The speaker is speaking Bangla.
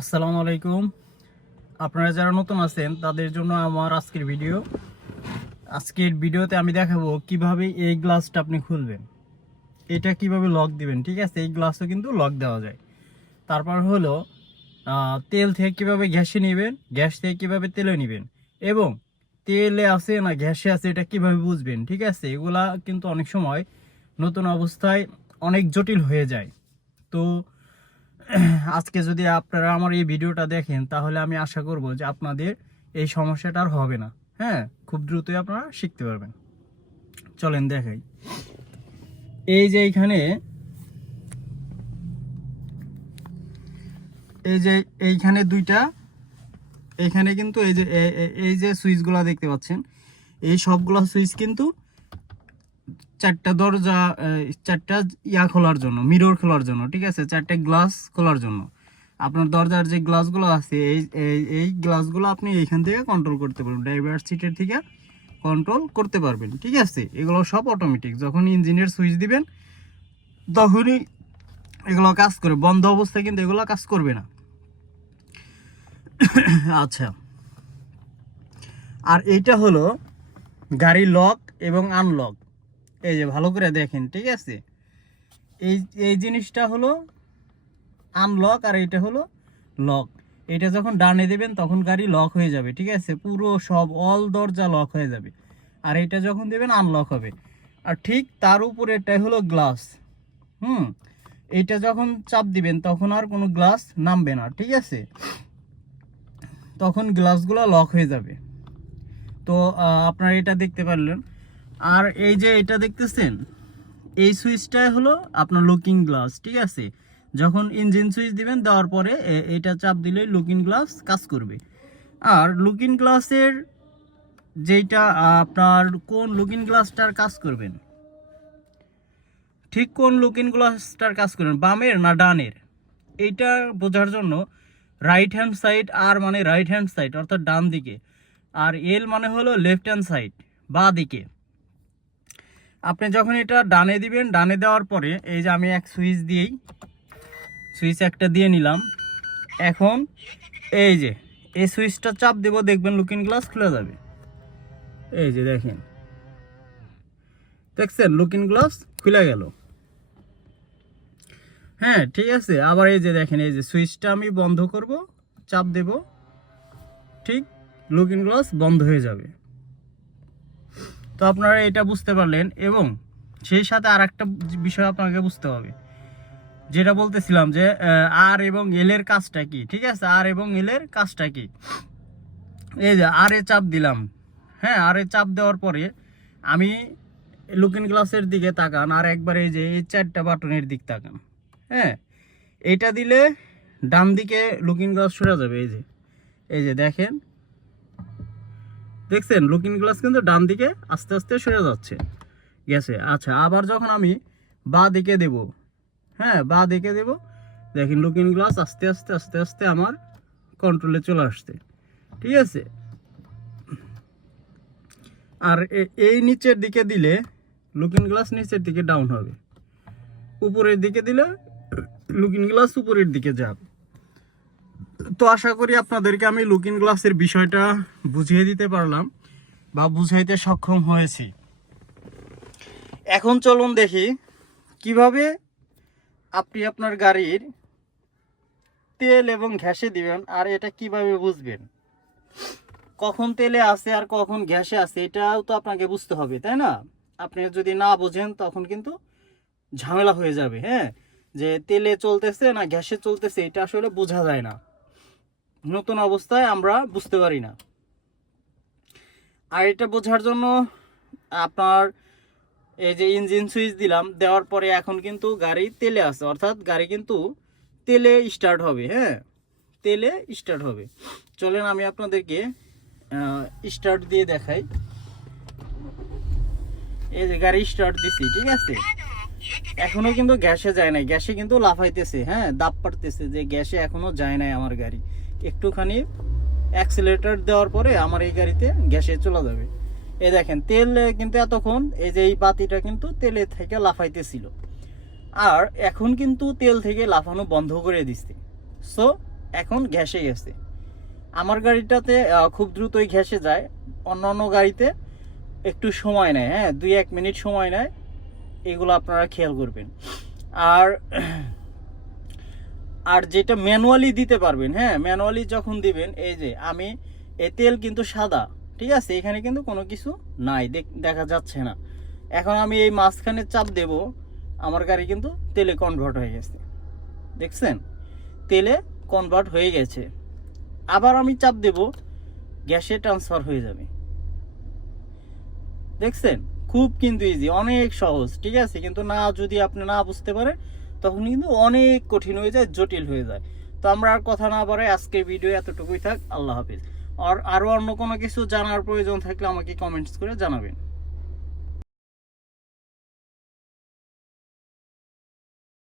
আসসালামু আলাইকুম। আপনারা যারা নতুন আছেন তাদের জন্য আমার আজকের ভিডিওতে আমি দেখাবো কিভাবে এই গ্লাসটা আপনি খুলবেন, এটা কিভাবে লক দিবেন। ঠিক আছে, এই গ্লাসও কিন্তু লক দেওয়া যায়। তারপর হলো তেল থেকে কিভাবে গ্যাসে নেবেন, গ্যাস থেকে কিভাবে তেলে নেবেন, এবং তেলে আছে না গ্যাসে আছে এটা কিভাবে বুঝবেন। ঠিক আছে, এগুলা কিন্তু অনেক সময় নতুন অবস্থায় অনেক জটিল হয়ে যায়। তো আজকে যদি আপনারা আমার এই ভিডিওটা দেখেন তাহলে আমি আশা করব যে আপনাদের এই সমস্যাটা আর হবে না। হ্যাঁ, খুব দ্রুতই আপনারা শিখতে পারবেন। চলেন দেখাই। এই যে এইখানে দুইটা, এইখানে কিন্তু এই যে সুইচগুলো দেখতে পাচ্ছেন, এই সবগুলো সুইচ কিন্তু চারটা দরজা, চারটা খোলার জন্য, মিরর খোলার জন্য। ঠিক আছে, চারটে গ্লাস খোলার জন্য। আপনার দরজার যে গ্লাসগুলো আছে এই গ্লাসগুলো আপনি এইখান থেকে কন্ট্রোল করতে পারবেন, ড্রাইভার সিটের থেকে কন্ট্রোল করতে পারবেন। ঠিক আছে, এগুলো সব অটোমেটিক। যখন ইঞ্জিনের সুইচ দিবেন তখনই এগুলো কাজ করবে, বন্ধ অবস্থায় কিন্তু এগুলো কাজ করবে না। আচ্ছা, আর এইটা হলো গাড়ি লক এবং আনলক। এই যে ভালো করে দেখেন। ঠিক আছে, এই এই জিনিসটা হলো আনলক আর এটা হলো লক। এটা যখন ডানে দেবেন তখন গাড়ি লক হয়ে যাবে। ঠিক আছে, পুরো সব অল দরজা লক হয়ে যাবে। আর এটা যখন দেবেন আনলক হবে। আর ঠিক তার উপরে এটাই হলো গ্লাস। এইটা যখন চাপ দিবেন তখন আর কোনো গ্লাস নামবে না। ঠিক আছে, তখন গ্লাসগুলো লক হয়ে যাবে। তো আপনারা এটা দেখতে পারলেন। আর এই যে এটা দেখতেছেন, এই সুইচটা হলো আপনার লুকিং গ্লাস। ঠিক আছে, যখন ইঞ্জিন সুইচ দিবেন দেওয়ার পরে এটা চাপ দিলে লুকিং গ্লাস কাজ করবে। আর লুকিং গ্লাসের যেটা আপনার কোন লুকিং গ্লাসটার কাজ করবেন, ঠিক কোন লুকিং গ্লাসটার কাজ করবেন, বামের না ডানের, এইটা বোঝার জন্য রাইট হ্যান্ড সাইড, আর মানে রাইট হ্যান্ড সাইড অর্থাৎ ডান দিকে, আর এল মানে হলো লেফট হ্যান্ড সাইড বাঁ দিকে। আপনি যখন এটা ডানে দিবেন, ডানে দেওয়ার পরে এই যে আমি এক সুইচ একটা দিয়ে নিলাম। এখন এই যে এই সুইচটা চাপ দেব, দেখবেন লুকিং গ্লাস খুলে যাবে। এই যে দেখছেন লুকিং গ্লাস খুলে গেল। হ্যাঁ, ঠিক আছে। আবার এই যে দেখেন, এই যে সুইচটা আমি বন্ধ করব, চাপ দেব, ঠিক লুকিং গ্লাস বন্ধ হয়ে যাবে। তো আপনারা এটা বুঝতে পারলেন। এবং সেই সাথে আর একটা বিষয় আপনাকে বুঝতে হবে, যেটা বলতেছিলাম যে আর এবং এল এর কাজটা কি। ঠিক আছে, আর এবং এল এর কাজটা কি। এই যে আর এ চাপ দিলাম। হ্যাঁ, আর এ চাপ দেওয়ার পরে আমি লুকিং গ্লাসের দিকে তাকান, আর একবার এই যে এই চারটা বাটনের দিক তাকান। হ্যাঁ, এইটা দিলে ডান দিকে লুকিং গ্লাস সরে যাবে। এই যে দেখছেন লুকিং গ্লাস কিন্তু ডান দিকে আস্তে আস্তে সরে যাচ্ছে, গেছে। আচ্ছা, আবার যখন আমি বাঁ দিকে দেব, হ্যাঁ বাঁ দিকে দেব, দেখেন লুকিং গ্লাস আস্তে আস্তে আস্তে আস্তে আমার কন্ট্রোলে চলে আসছে। ঠিক আছে, আর এই নিচের দিকে দিলে লুকিং গ্লাস নিচের দিকে ডাউন হবে, উপরের দিকে দিলে লুকিং গ্লাস উপরের দিকে যাবে। তো আশা করি আপনাদেরকে আমি লুকিং গ্লাসের বিষয়টা বুঝিয়ে দিতে পারলাম বা বুঝাইতে সক্ষম হয়েছি। এখন চলুন দেখি কিভাবে আপনি আপনার গাড়ির তেল এবং গ্যাসে দিবেন, আর এটা কিভাবে বুঝবেন কখন তেলে আছে আর কখন গ্যাসে আছে। এটাও তো আপনাকে বুঝতে হবে, তাই না? আপনি যদি না বোঝেন তখন কিন্তু ঝামেলা হয়ে যাবে। হ্যাঁ, যে তেলে চলতেছে না গ্যাসে চলতেছে এটা আসলে বোঝা যায় না, নতুন অবস্থায় আমরা বুঝতে পারি না। আর এটা বোঝার জন্য আপনার এই যে ইঞ্জিন সুইচ দিলাম, দেওয়ার পরে এখন কিন্তু গাড়ি তেলে আছে, অর্থাৎ গাড়ি কিন্তু তেলে স্টার্ট হবে। হ্যাঁ, তেলে স্টার্ট হবে। চলেন আমি আপনাদেরকে স্টার্ট দিয়ে দেখাই। এই যে গাড়ি স্টার্ট দিছি, ঠিক আছে, এখনো কিন্তু গ্যাসে যায় নাই, গ্যাসে কিন্তু লাফাইতেছে। হ্যাঁ, দাপ পাড়তেছে যে গ্যাসে এখনো যায় নাই আমার গাড়ি। একটুখানি অ্যাক্সিলারেটর দেওয়ার পরে আমার এই গাড়িতে গ্যাসে চলে যাবে। এই দেখেন তেল কিন্তু এতক্ষণ এই যে এই বাতিটা কিন্তু তেলে থেকে লাফাইতেছিল, আর এখন কিন্তু তেল থেকে লাফানো বন্ধ করে দিচ্ছে। সো এখন ঘেঁষে গেছে। আমার গাড়িটাতে খুব দ্রুতই ঘেঁষে যায়, অন্য গাড়িতে একটু সময় নেয়, হ্যাঁ 2-1 মিনিট সময় নেয়, এগুলো আপনারা খেয়াল করবেন। আর আর যেটা ম্যানুয়ালি দিতে পারবেন, হ্যাঁ ম্যানুয়ালি যখন দিবেন, এই যে আমি এই তেল কিন্তু সাদা, ঠিক আছে, এখানে কিন্তু কোনো কিছু নাই, দেখা যাচ্ছে না। এখন আমি এই মাঝখানে চাপ দেব, আমার গাড়ি কিন্তু তেলে কনভার্ট হয়ে গেছে, দেখছেন, তেলে কনভার্ট হয়ে গেছে। আবার আমি চাপ দেব, গ্যাসে ট্রান্সফার হয়ে যাবে, দেখছেন, খুব কিন্তু ইজি, অনেক সহজ, ঠিক আছে। কিন্তু না, যদি আপনি না বুঝতে পারেন তখন কিন্তু অনেক কঠিন হয়ে যায়, জটিল হয়ে যায়। তো আমরা আর কথা না বাড়াই, আজকের ভিডিও এতটুকুই থাক। আল্লাহ হাফিজ। আর আরও অন্য কোনো কিছু জানার প্রয়োজন থাকলে আমাকে কমেন্টস করে জানাবেন।